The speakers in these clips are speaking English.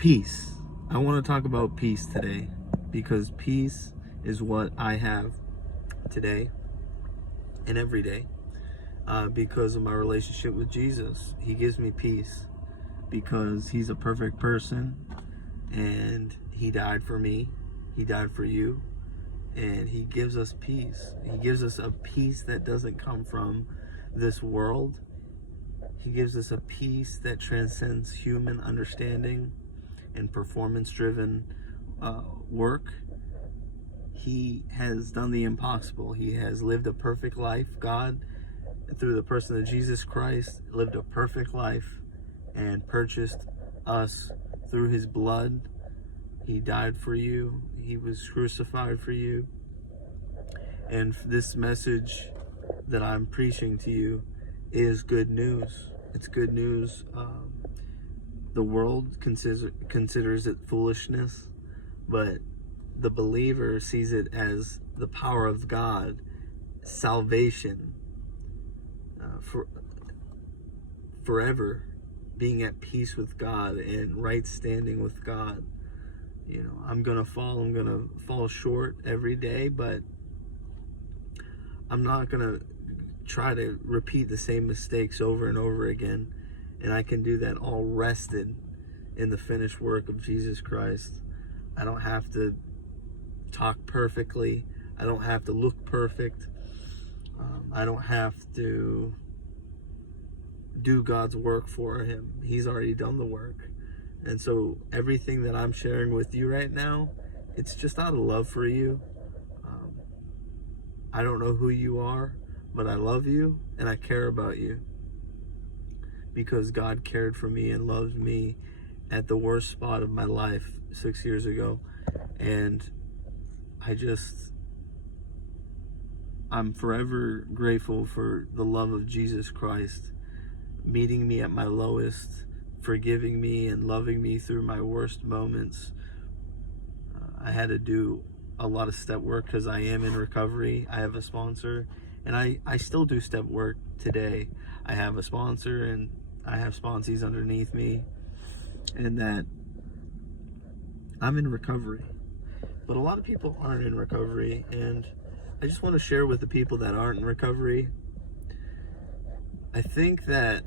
Peace. I want to talk about peace today because peace is what I have today and every day because of my relationship with Jesus. He gives me peace because He's a perfect person and He died for me. He died for you. And He gives us peace. He gives us a peace that doesn't come from this world. He gives us a peace that transcends human understanding and performance-driven work. He has done the impossible. He has lived a perfect life. God, through the person of Jesus Christ, lived a perfect life and purchased us through His blood. He died for you. He was crucified for you. And this message that I'm preaching to you is good news. It's good news. The world considers it foolishness, but the believer sees it as the power of God, salvation, forever being at peace with God and right standing with God. You know, I'm gonna fall short every day, but I'm not gonna try to repeat the same mistakes over and over again. And I can do that all rested in the finished work of Jesus Christ. I don't have to talk perfectly. I don't have to look perfect. I don't have to do God's work for Him. He's already done the work. And so everything that I'm sharing with you right now, it's just out of love for you. I don't know who you are, but I love you and I care about you because God cared for me and loved me at the worst spot of my life 6 years ago. And I'm forever grateful for the love of Jesus Christ meeting me at my lowest, forgiving me and loving me through my worst moments. I had to do a lot of step work because I am in recovery. I have a sponsor and I still do step work today. I have a sponsor and I have sponsees underneath me, and that I'm in recovery. But a lot of people aren't in recovery, and I just want to share with the people that aren't in recovery. I think that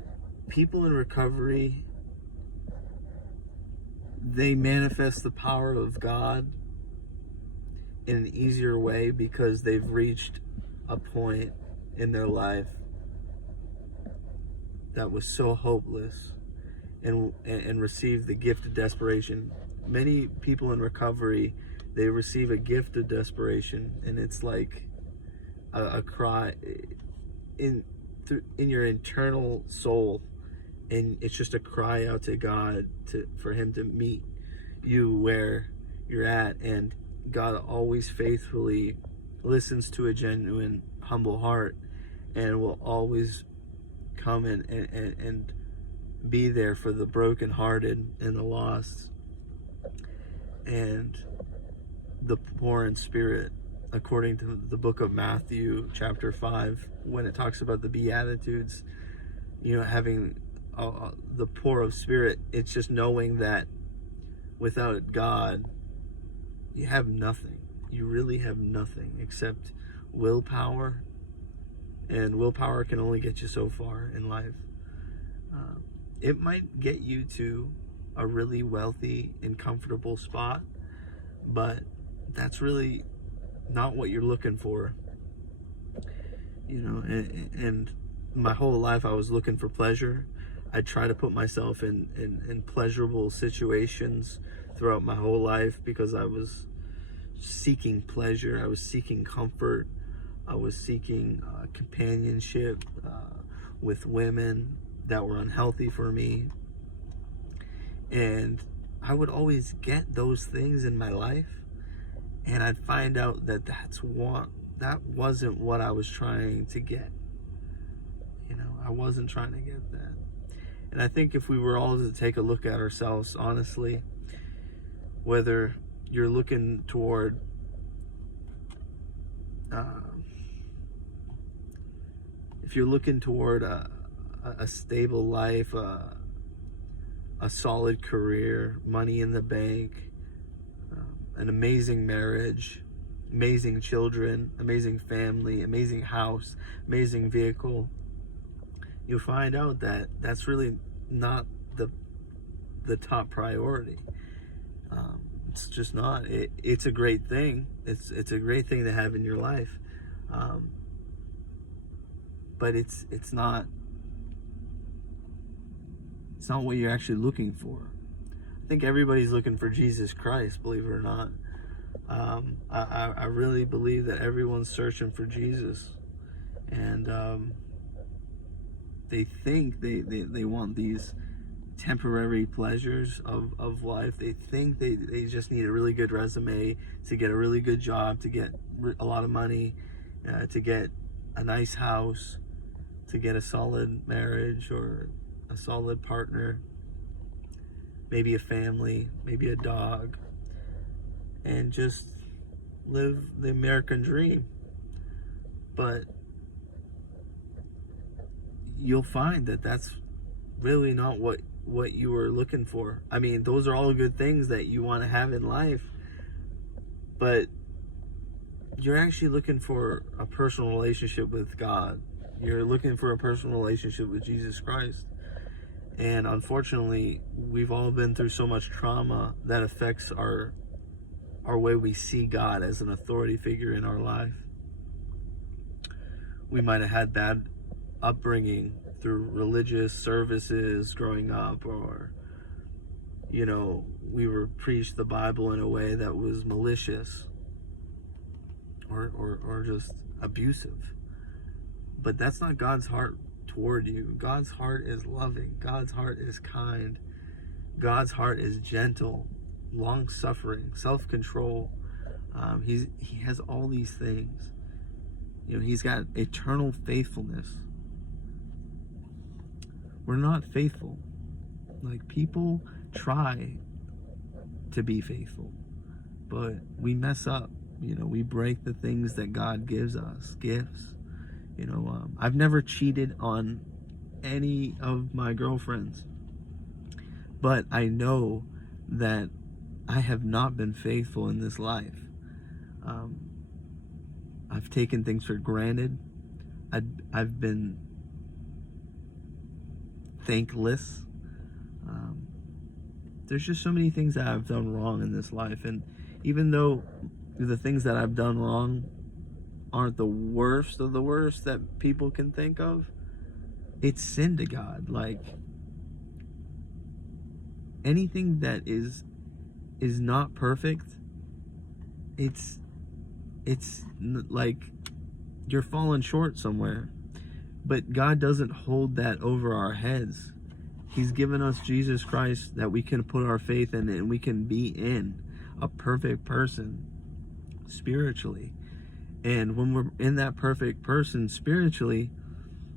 people in recovery, they manifest the power of God in an easier way because they've reached a point in their life that was so hopeless and received the gift of desperation. Many people in recovery, they receive a gift of desperation, and it's like a cry in your internal soul, and it's just a cry out to God for Him to meet you where you're at. And God always faithfully listens to a genuine, humble heart and will always come and be there for the brokenhearted and the lost and the poor in spirit, according to the book of Matthew chapter 5, when it talks about the Beatitudes, you know, having the poor of spirit. It's just knowing that without God, you have nothing. You really have nothing except willpower, and willpower can only get you so far in life. It might get you to a really wealthy and comfortable spot, but that's really not what you're looking for. You know, and my whole life I was looking for pleasure. I try to put myself in pleasurable situations throughout my whole life because I was seeking pleasure. I was seeking comfort. I was seeking companionship with women that were unhealthy for me. And I would always get those things in my life, and I'd find out that that wasn't what I was trying to get. You know, I wasn't trying to get that. And I think if we were all to take a look at ourselves honestly, whether you're looking toward if you're looking toward a stable life, a a solid career, money in the bank, an amazing marriage, amazing children, amazing family, amazing house, amazing vehicle, you'll find out that that's really not the top priority. It's just not. It's a great thing. It's a great thing to have in your life, but it's not what you're actually looking for. I think everybody's looking for Jesus Christ, believe it or not. I really believe that everyone's searching for Jesus, and they think they want these temporary pleasures of life. They think they just need a really good resume to get a really good job, to get a lot of money, to get a nice house, to get a solid marriage or a solid partner, maybe a family, maybe a dog, and just live the American dream. But you'll find that that's really not what you were looking for. I mean, those are all good things that you want to have in life, but you're actually looking for a personal relationship with God. You're looking for a personal relationship with Jesus Christ. And unfortunately, we've all been through so much trauma that affects our way we see God as an authority figure in our life. We might have had bad upbringing through religious services growing up, or we were preached the Bible in a way that was malicious or just abusive. But that's not God's heart toward you. God's heart is loving. God's heart is kind. God's heart is gentle, long-suffering, self-control. He has all these things. He's got eternal faithfulness. We're not faithful. Like, people try to be faithful, but we mess up. We break the things that God gives us, gifts. I've never cheated on any of my girlfriends, but I know that I have not been faithful in this life. I've taken things for granted. I've been thankless. There's just so many things that I've done wrong in this life, and even though the things that I've done wrong aren't the worst of the worst that people can think of, it's sin to God. Like, anything that is not perfect, it's like you're falling short somewhere. But God doesn't hold that over our heads. He's given us Jesus Christ that we can put our faith in, and we can be in a perfect person spiritually. And when we're in that perfect person spiritually,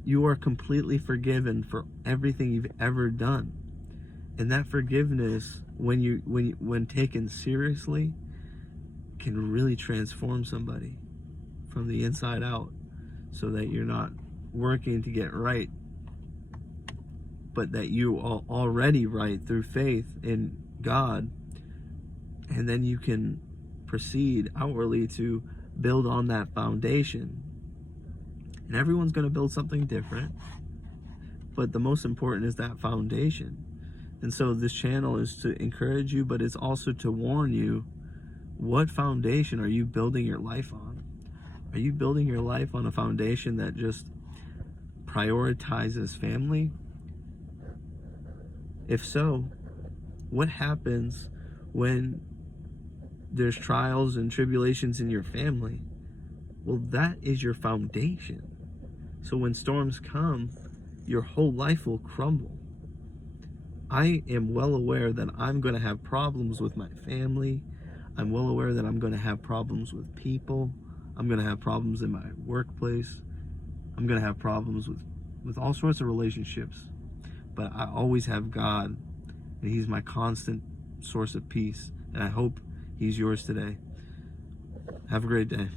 you are completely forgiven for everything you've ever done. And that forgiveness, when taken seriously, can really transform somebody from the inside out, so that you're not working to get right, but that you are already right through faith in God, and then you can proceed outwardly to build on that foundation. And everyone's going to build something different, but the most important is that foundation. And so this channel is to encourage you, but it's also to warn you, what foundation are you building your life on? Are you building your life on a foundation that just prioritizes family? If so, what happens when there's trials and tribulations in your family? Well, that is your foundation. So when storms come, your whole life will crumble. I am well aware that I'm going to have problems with my family. I'm well aware that I'm going to have problems with people. I'm going to have problems in my workplace. I'm going to have problems with all sorts of relationships. But I always have God, and He's my constant source of peace. And I hope He's yours today. Have a great day.